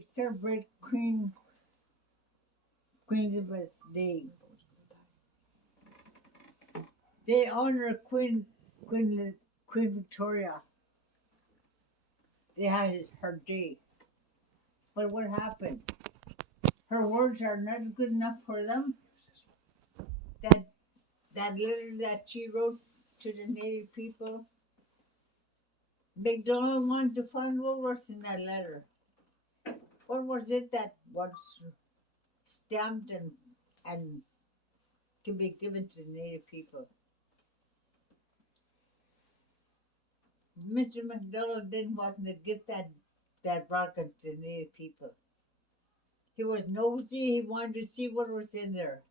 celebrate Queen Elizabeth's Day. They honor Queen Victoria. They had her day. But what happened? Her words are not good enough for them. That that letter that she wrote to the native people, McDonald wanted to find what was in that letter. What was it that was stamped and to be given to the native people? Mr. McDonald didn't want to give that bargain to the native people. He was nosy. He wanted to see what was in there.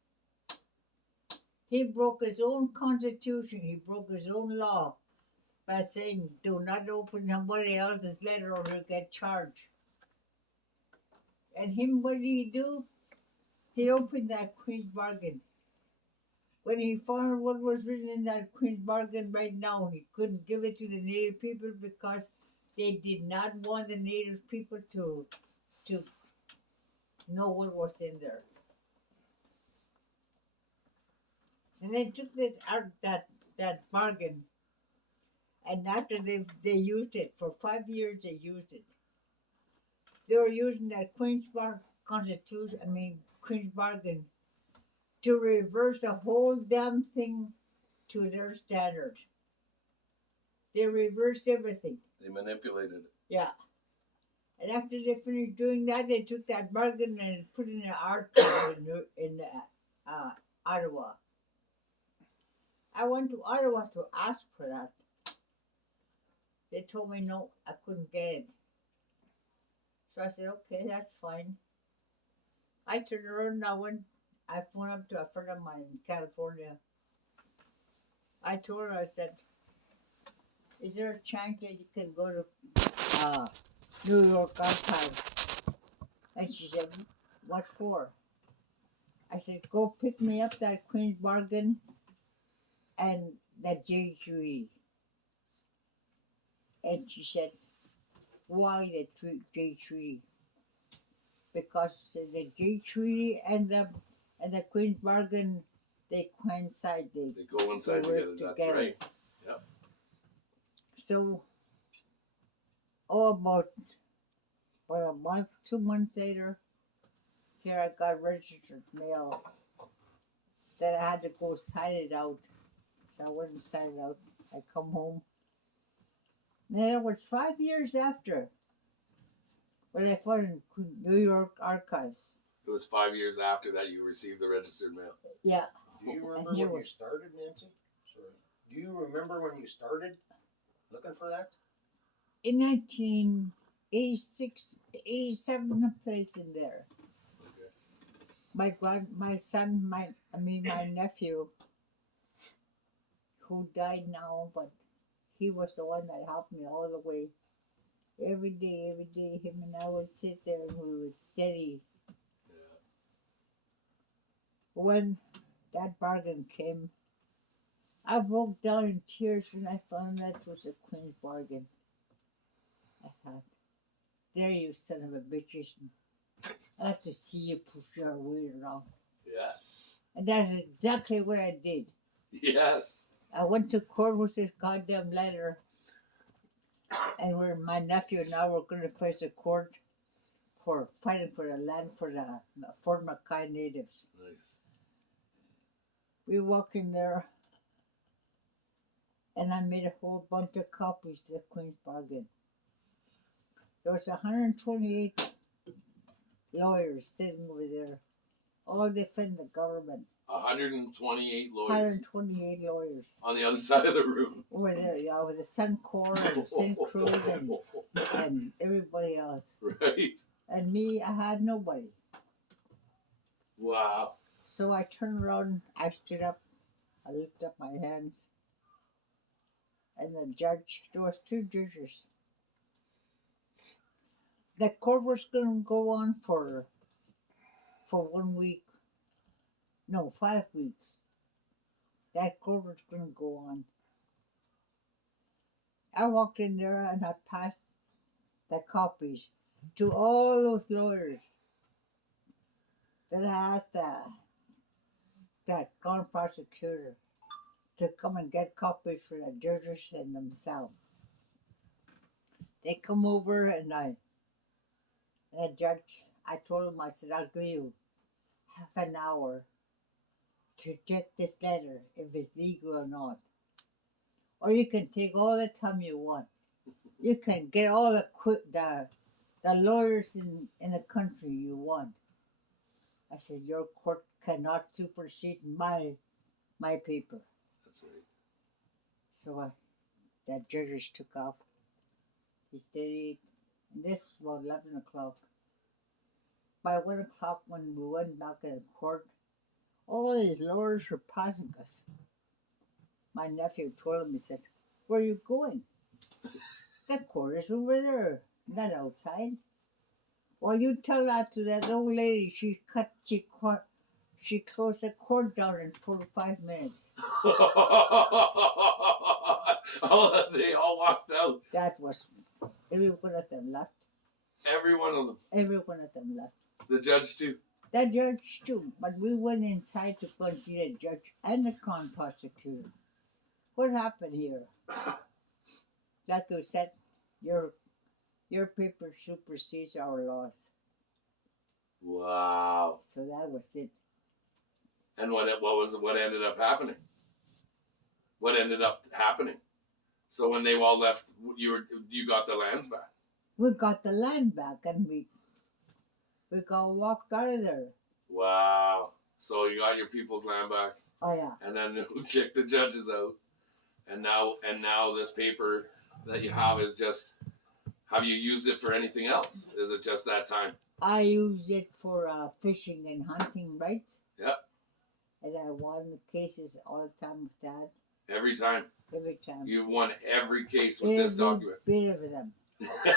He broke his own constitution. He broke his own law by saying, "Do not open somebody else's letter or you'll get charged." And him, what did he do? He opened that Queen's bargain. When he found what was written in that Queen's bargain right now, he couldn't give it to the native people because they did not want the native people to know what was in there. And they took this out that bargain, and after they used it for 5 years, they used it. They were using that Constitution, Queen's bargain, to reverse the whole damn thing to their standard. They reversed everything. They manipulated it. Yeah. And after they finished doing that, they took that bargain and put it in an archive in Ottawa. I went to Ottawa to ask for that. They told me no, I couldn't get it. So I said, okay, that's fine. I turned around and I phoned up to a friend of mine in California. I told her, I said, is there a chance that you can go to New York Archives? And she said, what for? I said, go pick me up that Queen's Bargain and that Jay Treaty. And she said, why the Jay Treaty? Because the Jay Treaty and the Queen's Bargain, they coincide. They go inside together. That's right. Yep. So, about a month, 2 months later, here I got registered mail that I had to go sign it out. So I went and signed it out. I come home. And it was 5 years after when I found it in New York Archives. It was 5 years after that you received the registered mail. Yeah. Do you remember when you started, Nancy? Sorry. Do you remember when you started looking for that? In 1986, 87, a place in there. Okay. My nephew, who died now, but he was the one that helped me all the way. Every day, him and I would sit there and we would study. Yeah. When that bargain came, I broke down in tears when I found that was a Queen's Bargain. I thought, there you son of a bitches. I have to see you push your way around. Yeah. And that's exactly what I did. Yes. I went to court with this goddamn letter. And my nephew and I were going to face a court for fighting for the land for the Fort McKay natives. Nice. We walk in there, and I made a whole bunch of copies of the Queen's Bargain. There was 128 lawyers sitting over there, all defend the government. 128 lawyers. 128 lawyers. On the other side of the room. Over there, yeah, with the Suncor and St. Cruz and everybody else. Right. And me, I had nobody. Wow. So I turned around, I stood up, I lifted up my hands, and the judge, there was 2 judges. The court was going to go on for 1 week. No, 5 weeks. That court was going to go on. I walked in there and I passed the copies to all those lawyers that asked that Crown prosecutor to come and get copies for the judges and themselves. They come over and the judge, I told him, I said, I'll give you half an hour to check this letter if it's legal or not. Or you can take all the time you want. You can get all the lawyers in the country you want. I said, your court cannot supersede my paper. That's right. So the judges took off. He stayed, and this was about 11 o'clock. By 1 o'clock, when we went back in court, all these lawyers were passing us. My nephew told him, he said, where are you going? The court is over there, not outside. Well, you tell that to that old lady. She closed the court down in 45 minutes. Oh, they all walked out. That was, every one of them left. Every one of them. Every one of them left. The judge too. The judge too, but we went inside to go and see the judge and the Crown prosecutor. What happened here? Like you said, your paper supersedes our laws. Wow. So that was it. And what ended up happening? What ended up happening? So when they all left, you got the lands back. We got the land back and we got walked out of there. Wow. So you got your people's land back. Oh yeah. And then who kicked the judges out? And now this paper that you have is just, have you used it for anything else? Is it just that time? I used it for fishing and hunting rights. Yep. And I won the cases all the time with that. Every time. Every time. You've won every case with this document. Bit of them.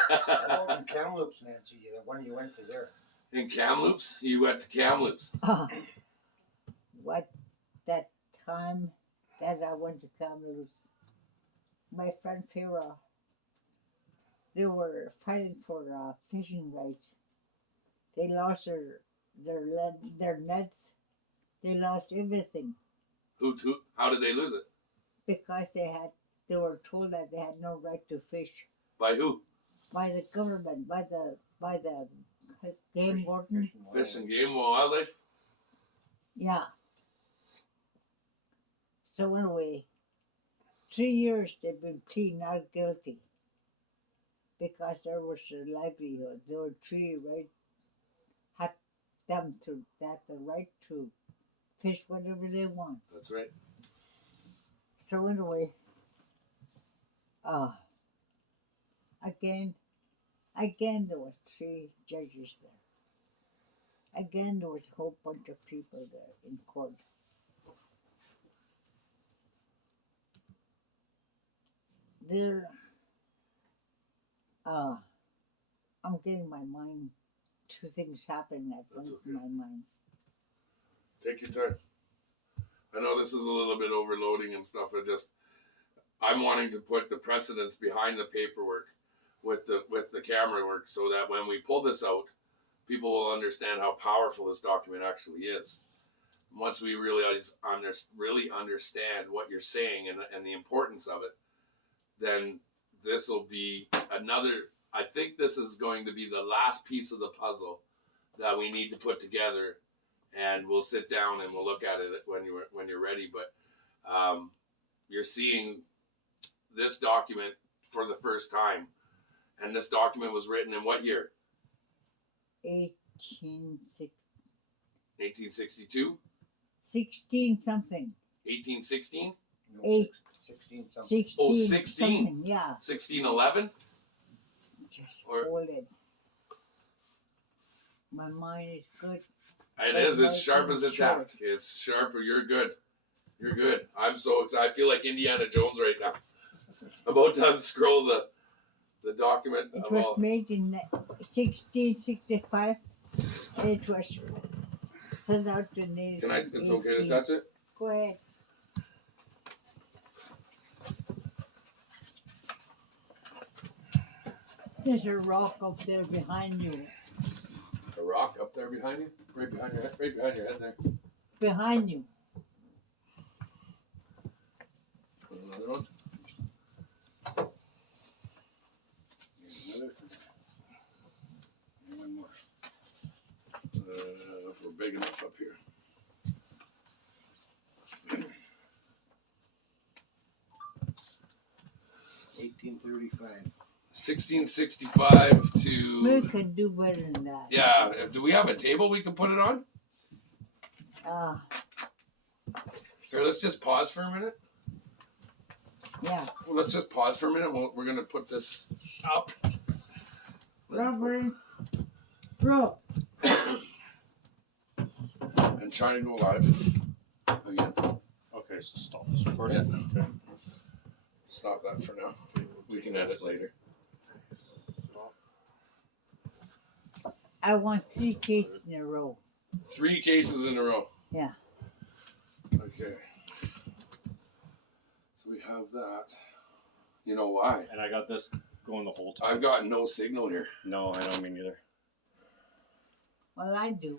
How about in Kamloops, Nancy? The one you went to there. In Kamloops? You went to Kamloops. What that time that I went to Kamloops, my friend Fira, they were fighting for fishing rights. They lost their nets. They lost everything. How did they lose it? Because they were told that they had no right to fish. By who? By the government, by the game warden. Fish and Game Wildlife? Yeah. So anyway, 3 years they've been pleading not guilty because there was a livelihood. They were treated right, had them to that the right to fish whatever they want. That's right. So anyway, again there was 3 judges there. Again there was a whole bunch of people there in court. There, I'm getting my mind, 2 things happening at once in my mind. Take your time. I know this is a little bit overloading and stuff. I'm wanting to put the precedence behind the paperwork with the camera work so that when we pull this out, people will understand how powerful this document actually is. Once we really understand what you're saying and the importance of it, then this will be another, I think this is going to be the last piece of the puzzle that we need to put together, and we'll sit down and we'll look at it when you're ready. But you're seeing this document for the first time, and this document was written in what year? 1862? 16 something. 1816? No, 16 something. 16. Oh, 16? Something, yeah. 1611? Just hold it. My mind is good. It is. It's sharp as a tack. It's sharp. You're good. You're good. I'm so excited. I feel like Indiana Jones right now. About to unscroll the document. It was made in 1665. It was sent out to Native. Can I? It's okay to touch it? Go ahead. There's a rock up there behind you. A rock up there behind you? Right behind your head, right behind your head there. Behind you. Another one. Here's another. And one more. If we're big enough up here. 1835. 1665 We to. could do better than that. Yeah. Do we have a table we can put it on? Here, let's just pause for a minute. Yeah. Well, let's just pause for a minute. We're going to put this up. Robert. Bro. And try to go live again. Okay, so stop this recording. Yeah. Okay. Stop that for now. We can edit later. Stop. I want 3 cases in a row. 3 cases in a row. Yeah. Okay. So we have that. You know why? And I got this going the whole time. I've got no signal here. No, I don't mean either. Well, I do.